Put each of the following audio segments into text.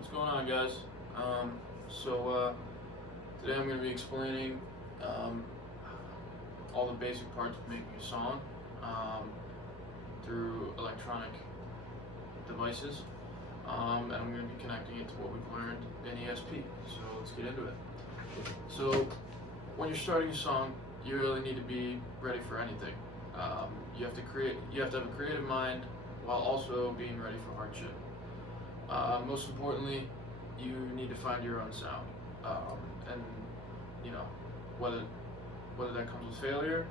What's going on, guys? Today I'm going to be explaining all the basic parts of making a song through electronic devices, and I'm going to be connecting it to what we've learned in ESP. So let's get into it. So when you're starting a song, you really need to be ready for anything. You have to have a creative mind while also being ready for hardship. Most importantly, you need to find your own sound, and you know whether that comes with failure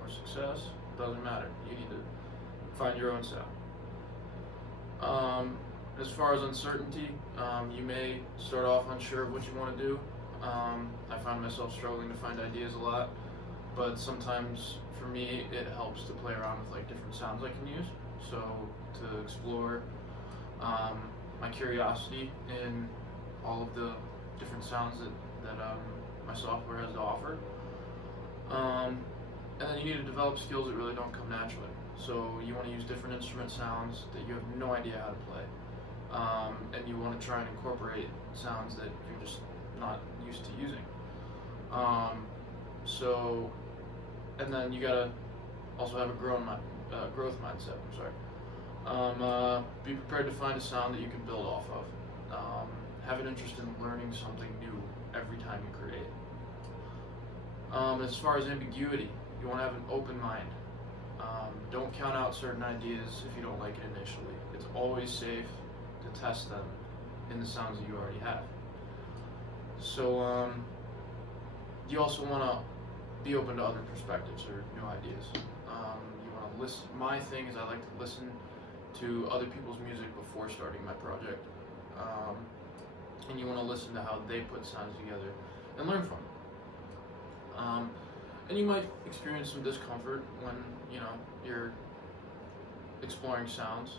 or success, doesn't matter. You need to find your own sound. As far as uncertainty, you may start off unsure of what you want to do. I find myself struggling to find ideas a lot, but sometimes for me it helps to play around with like different sounds I can use. So to explore my curiosity in all of the different sounds that my software has to offer. And then you need to develop skills that really don't come naturally. So you want to use different instrument sounds that you have no idea how to play. And you want to try and incorporate sounds that you're just not used to using. And then you gotta also have a growth mindset. Be prepared to find a sound that you can build off of. Have an interest in learning something new every time you create. As far as ambiguity, you want to have an open mind. Don't count out certain ideas if you don't like it initially. It's always safe to test them in the sounds that you already have. So you also want to be open to other perspectives or new ideas. You want to listen. My thing is I like to listen to other people's music before starting my project, and you want to listen to how they put sounds together and learn from it. And you might experience some discomfort when you're exploring sounds,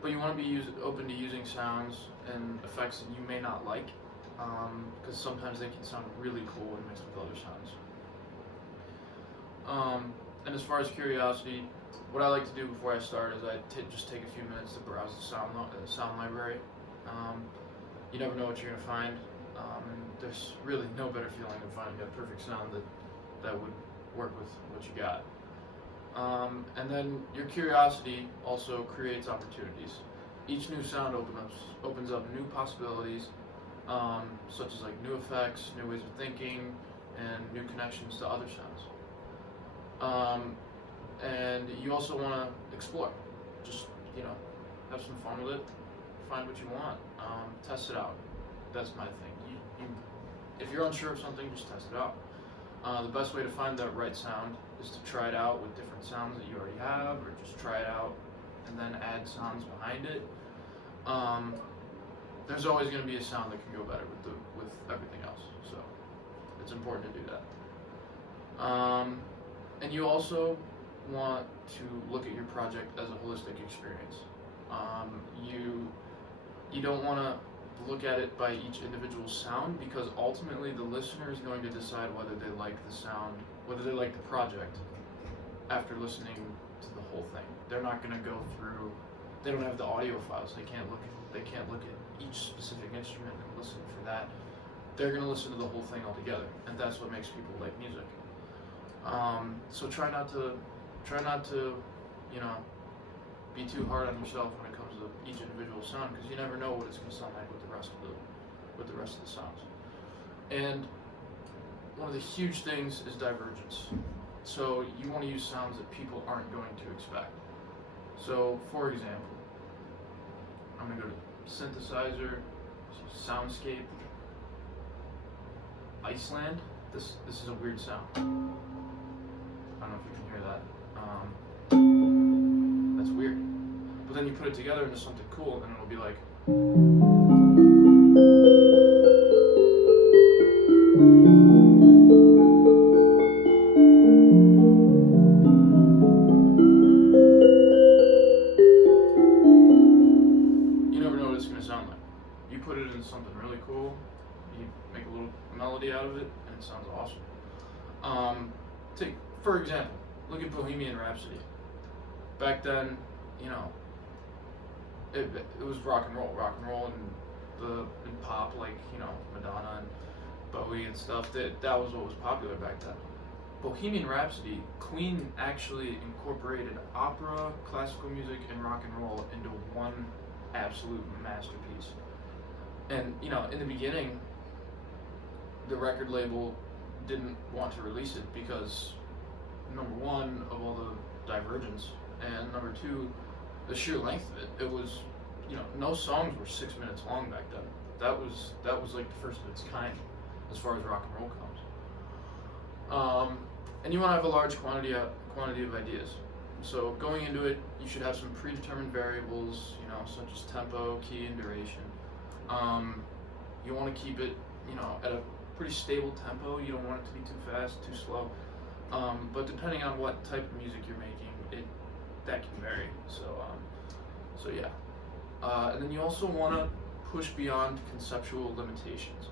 but you want to be open to using sounds and effects that you may not like, because sometimes they can sound really cool when mixed with other sounds. And as far as curiosity, what I like to do before I start is I just take a few minutes to browse the sound library. You never know what you're going to find, and there's really no better feeling than finding a perfect sound that would work with what you got. And then your curiosity also creates opportunities. Each new sound opens up new possibilities, such as like new effects, new ways of thinking, and new connections to other sounds. And you also want to explore. Just have some fun with it. Find what you want. Test it out. That's my thing. If you're unsure of something, just test it out. The best way to find that right sound is to try it out with different sounds that you already have, or just try it out and then add sounds behind it. There's always going to be a sound that can go better with everything else. So it's important to do that. And you also want to look at your project as a holistic experience. You don't want to look at it by each individual sound, because ultimately the listener is going to decide whether they like the sound, whether they like the project after listening to the whole thing. They're not going to go through. They don't have the audio files. They can't look at each specific instrument and listen for that. They're going to listen to the whole thing altogether, and that's what makes people like music. So try not to be too hard on yourself when it comes to each individual sound, because you never know what it's going to sound like with the rest of the sounds. And one of the huge things is divergence. So you want to use sounds that people aren't going to expect. So for example, I'm going to go to synthesizer, soundscape, Iceland. This is a weird sound. I don't know if you can hear that. That's weird. But then you put it together into something cool, and it'll be like. You never know what it's going to sound like. You put it into something really cool, you make a little melody out of it, and it sounds awesome. For example, look at Bohemian Rhapsody. Back then, it was rock and roll, and pop, like, you know, Madonna and Bowie and stuff. That was what was popular back then. Bohemian Rhapsody, Queen actually incorporated opera, classical music, and rock and roll into one absolute masterpiece. And, you know, in the beginning, the record label didn't want to release it because, number one, of all the divergence, and number two, the sheer length of it. It was, you know, no songs were 6 minutes long back then. That was like the first of its kind as far as rock and roll comes. And you want to have a large quantity of ideas. So going into it, you should have some predetermined variables, you know, such as tempo, key, and duration. You want to keep it, you know, at a pretty stable tempo. You don't want it to be too fast, too slow. But depending on what type of music you're making, that can vary. So yeah. And then you also want to push beyond conceptual limitations.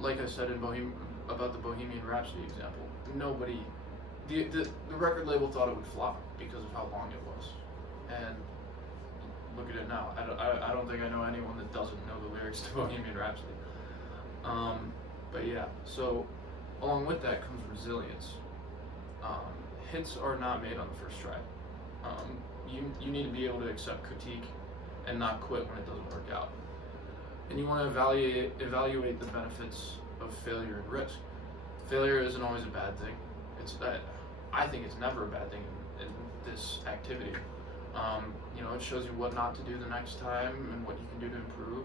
Like I said about the Bohemian Rhapsody example, the record label thought it would flop because of how long it was, and look at it now. I don't think I know anyone that doesn't know the lyrics to Bohemian Rhapsody. But yeah, so along with that comes resilience. Hits are not made on the first try. You need to be able to accept critique and not quit when it doesn't work out. And you want to evaluate the benefits of failure and risk. Failure isn't always a bad thing. I think it's never a bad thing in this activity. You know, it shows you what not to do the next time and what you can do to improve.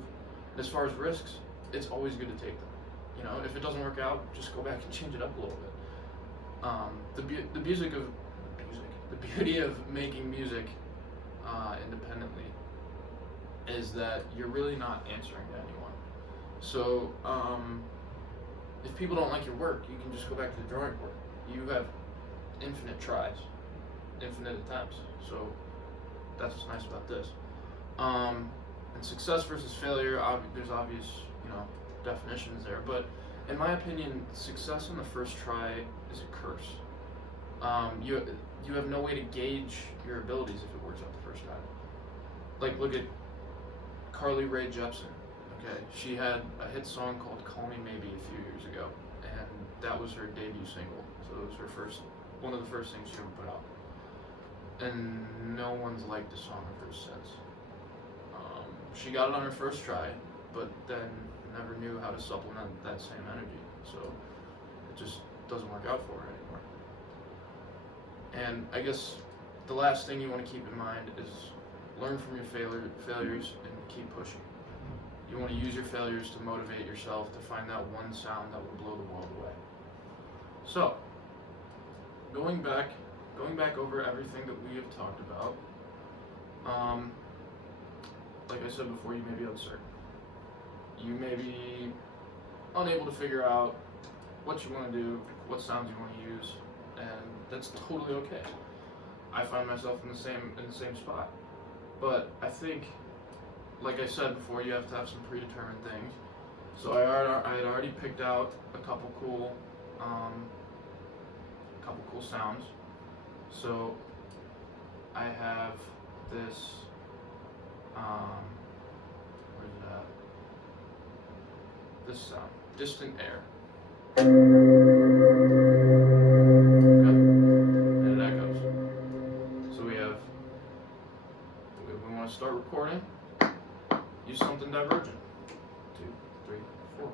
And as far as risks, it's always good to take them. You know, if it doesn't work out, just go back and change it up a little bit. The beauty of making music independently is that you're really not answering to anyone. So if people don't like your work, you can just go back to the drawing board. You have infinite tries, infinite attempts. So that's what's nice about this. And success versus failure, there's obvious, you know, definitions there. But in my opinion, success on the first try is a curse. You have no way to gauge your abilities if it works out the first time. Like, look at Carly Rae Jepsen. Okay, she had a hit song called "Call Me Maybe" a few years ago, and that was her debut single. So it was one of the first things she ever put out, and no one's liked the song of hers since. She got it on her first try, but then never knew how to supplement that same energy. So it just doesn't work out for her anymore. And I guess the last thing you want to keep in mind is learn from your failures and keep pushing. You want to use your failures to motivate yourself to find that one sound that will blow the world away. So, going back over everything that we have talked about, like I said before, you may be uncertain. You may be unable to figure out what you want to do, what sounds you want to use, and that's totally okay. I find myself in the same spot. But I think, like I said before, you have to have some predetermined things. So I had already picked out a couple cool sounds. So I have this, where's it at? This sound, distant air. Okay, and it echoes. So we want to start recording. Use something divergent. 2, 3, 4.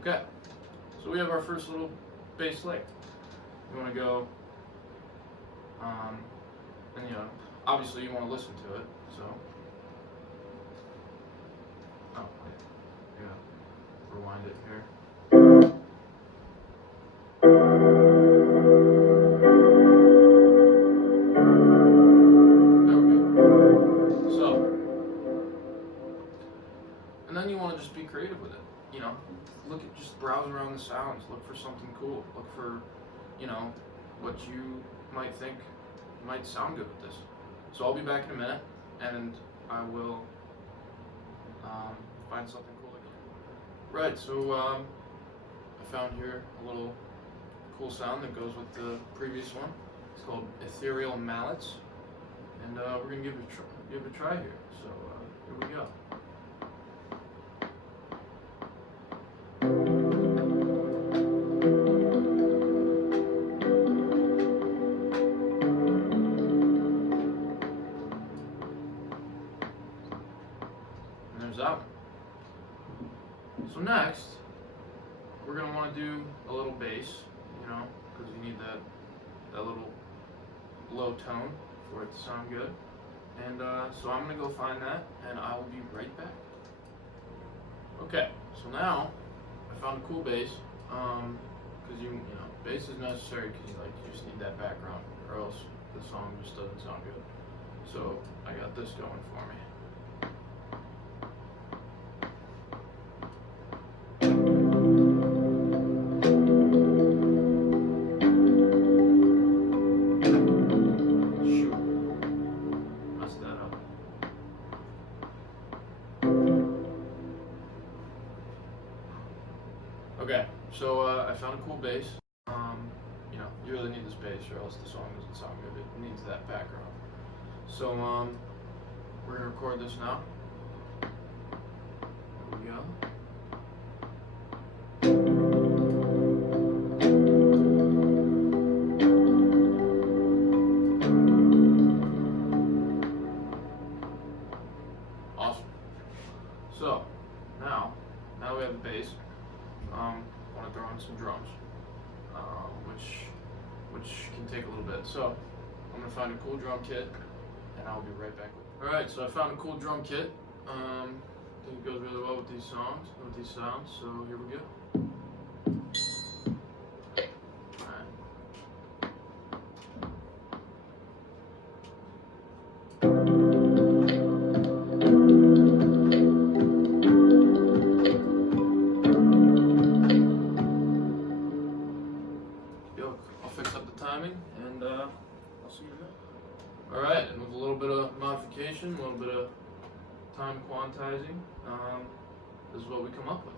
Okay, so we have our first little bass lick. You want to go, and you know, obviously you want to listen to it. So, rewind it here. There we go. So, and then you want to just be creative with it. You know, just browse around the sounds, look for something cool, look for, you know, what you might think might sound good with this. So I'll be back in a minute, and I will find something Right, so I found here a little cool sound that goes with the previous one. It's called ethereal mallets, and we're gonna give it a try here. So here we go. And there's that one. So next, we're gonna want to do a little bass, you know, because you need that little low tone for it to sound good. And so I'm gonna go find that, and I will be right back. Okay, so now I found a cool bass, because you know, bass is necessary because you just need that background, or else the song just doesn't sound good. So I got this going for me. Okay, so I found a cool bass. You know, you really need this bass, or else the song doesn't sound good. It needs that background. So we're gonna record this now. Here we go. Awesome. So now we have the bass. Want to throw in some drums, which can take a little bit. So I'm gonna find a cool drum kit, and I'll be right back with you. All right, so I found a cool drum kit. I think it goes really well with these songs, with these sounds. So here we go. I'll fix up the timing, and I'll see you then. Alright, and with a little bit of modification, a little bit of time quantizing, this is what we come up with.